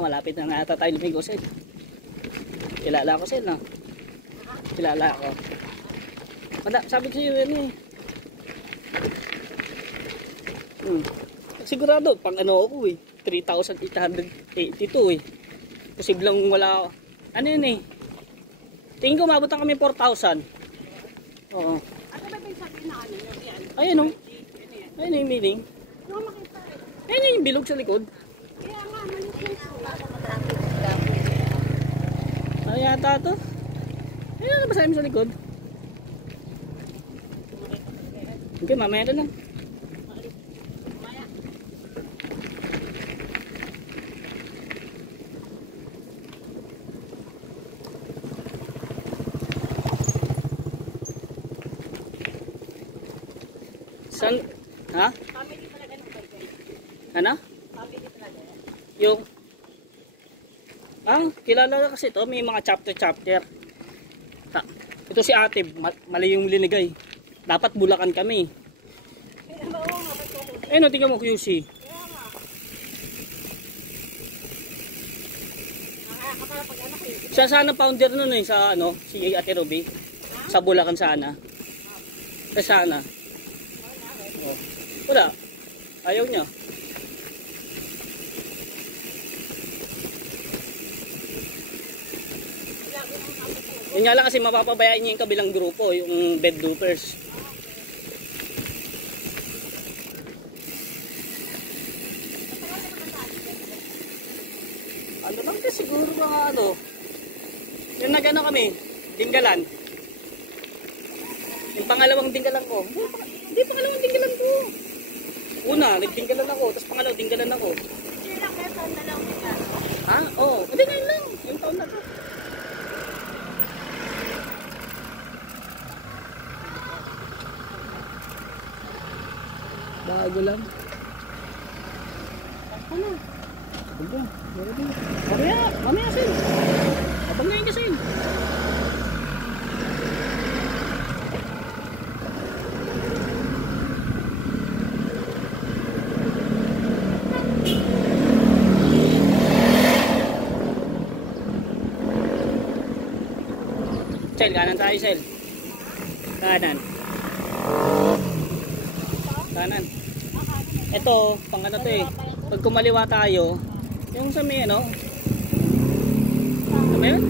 malapit na nata tayo lumigo, Sel. Kilala ko, Sel, no? Kilala ko. Sabi ko sa'yo yan eh. Sigurado, pang ano ako eh. 3,882 eh. Posibleng wala. Ano yun eh. Tingin ko mabutan kami 4,000. Oo. Ano ba yung sabi na ano? Ayun o. Ayun yung meaning. Ayun yung bilog sa likod. Kaya nga, malikis. Ano yata ito? Ayun, ano ba sa sa likod? Okay, mamaya na lang. San? Ha? Family talaga ng bagay. Ano? Family talaga. Yung kilala na kasi ito, may mga chapter. Ito si ate, mali yung linigay. Dapat Bulacan kami. Ayun o, tingnan mo QC. Siya sana founder nun eh, sa ano, si Ate Ruby. Sa Bulacan sana. Sana. Oh. Wala. Ayaw niya. Yun nga lang kasi mapapabayaan niya yung kabilang grupo, yung bed loopers. Ano bang kasi siguro mga ano? Yung nagano kami, Dinggalan. Yung pangalawang Dinggalan ko. Hindi pangalawang Dinggalan ko. Una, nagdinggalan ako, tapos pangalaw, Dinggalan ako. Ilang taon na lang nila? Ha? Oo. Hindi ngayon lang. Yung taon na to. Bago lang. Ano? Ano? Mamaya Sin. Abang ngayon ka Sin. Sel, kanan tayo Sel. Kanan. Kanan. Ito, pang ano to eh. Pag kumaliwa tayo, yung sa may ano. Ano yun?